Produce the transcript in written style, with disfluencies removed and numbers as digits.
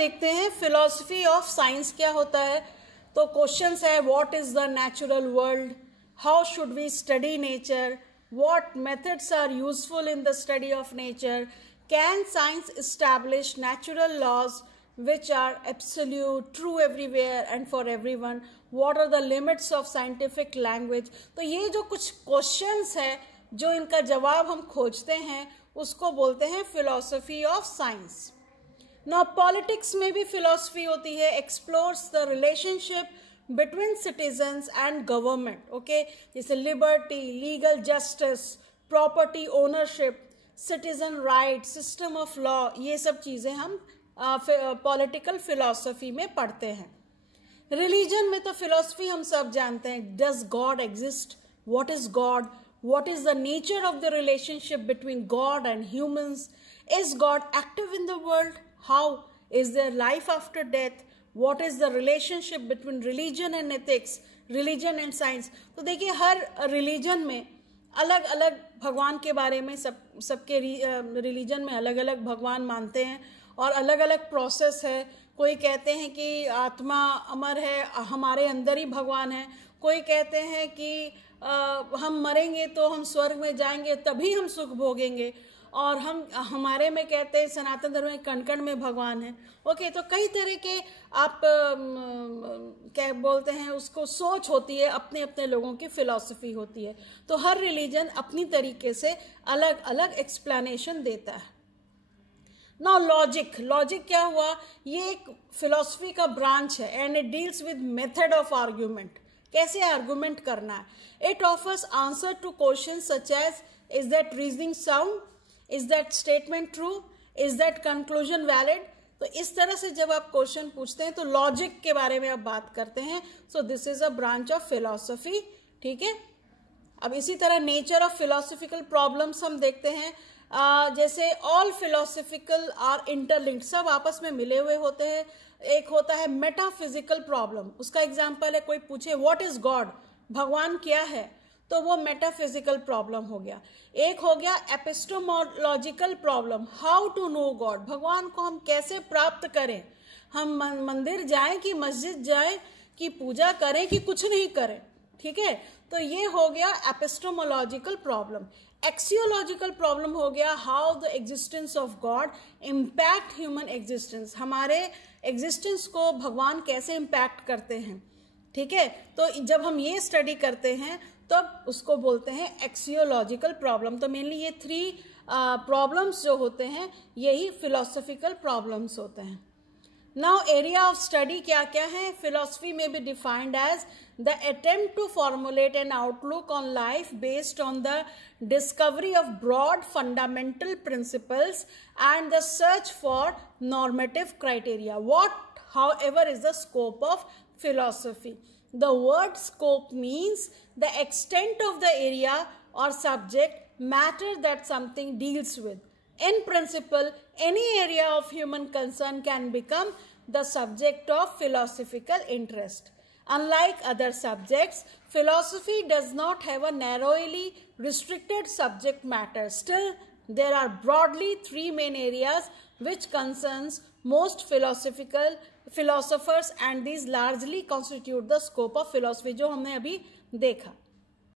देखते हैं philosophy of science क्या होता है। तो क्वेश्चंस है, what is the natural world, how should we study nature, what methods are useful in the study of nature, can science establish natural laws which are absolute, true everywhere and for everyone, what are the limits of scientific language। तो ये जो कुछ questions है जो इनका जवाब हम खोजते हैं उसको बोलते हैं philosophy of science. Now politics में भी फिलॉसफी होती है, explores the relationship between citizens and government. Okay, जैसे liberty, legal justice, property ownership, citizen right, system of law, ये सब चीज़ें हम पॉलिटिकल फिलॉसफी में पढ़ते हैं। रिलीजन में तो फिलॉसफी हम सब जानते हैं, does God exist, what is God, what is the nature of the relationship between God and humans, is God active in the world, how is their life after death, what is the relationship between religion and ethics, religion and science. तो देखिए हर religion में अलग अलग भगवान के बारे में सबके रिलीजन में अलग अलग भगवान मानते हैं और अलग अलग प्रोसेस है। कोई कहते हैं कि आत्मा अमर है, हमारे अंदर ही भगवान है। कोई कहते हैं कि हम मरेंगे तो हम स्वर्ग में जाएंगे तभी हम सुख भोगेंगे, और हमारे में कहते हैं सनातन धर्म में कण कण में भगवान है। ओके, तो कई तरह के आप क्या बोलते हैं उसको सोच होती है, अपने अपने लोगों की फिलॉसफी होती है। तो हर रिलीजन अपनी तरीके से अलग अलग एक्सप्लेनेशन देता है। नाउ लॉजिक क्या हुआ, ये एक फिलॉसफी का ब्रांच है and it deals with method of argument, कैसे आर्गुमेंट करना है। It offers answer to question such as, is that reasoning sound, is that statement true, is that conclusion valid. तो इस तरह से जब आप क्वेश्चन पूछते हैं तो लॉजिक के बारे में आप बात करते हैं। So this is a branch of philosophy. ठीक है, अब इसी तरह नेचर ऑफ फिलोसफिकल प्रॉब्लम्स हम देखते हैं। जैसे ऑल फिलोसफिकल आर इंटरलिंक्ड, सब आपस में मिले हुए होते हैं। एक होता है मेटाफिजिकल प्रॉब्लम, उसका एग्जांपल है कोई पूछे व्हाट इज गॉड, भगवान क्या है, तो वो मेटाफिजिकल प्रॉब्लम हो गया। एक हो गया epistemological problem, how to know God, भगवान को हम कैसे प्राप्त करें, हम मंदिर जाएं कि मस्जिद जाएं कि पूजा करें कि कुछ नहीं करें। ठीक है, तो ये हो गया एपिस्टेमोलॉजिकल प्रॉब्लम। एक्सियोलॉजिकल प्रॉब्लम हो गया how the existence of God impact human existence, हमारे एग्जिस्टेंस को भगवान कैसे इम्पैक्ट करते हैं। ठीक है, तो जब हम ये स्टडी करते हैं तब उसको बोलते हैं एक्सियोलॉजिकल प्रॉब्लम। तो मेनली ये 3 प्रॉब्लम्स जो होते हैं यही फिलोसफिकल प्रॉब्लम्स होते हैं। नाउ एरिया ऑफ स्टडी क्या क्या है, फिलोसफी में be defined as the attempt to formulate an outlook on life based on the discovery of broad fundamental principles and the search for normative criteria. What however is the scope of philosophy. The word scope means the extent of the area or subject matter that something deals with. In principle, any area of human concern can become the subject of philosophical interest. Unlike other subjects, philosophy does not have a narrowly restricted subject matter. Still, there are broadly 3 main areas which concerns most philosophers and these largely constitute the scope of philosophy, जो हमने अभी देखा।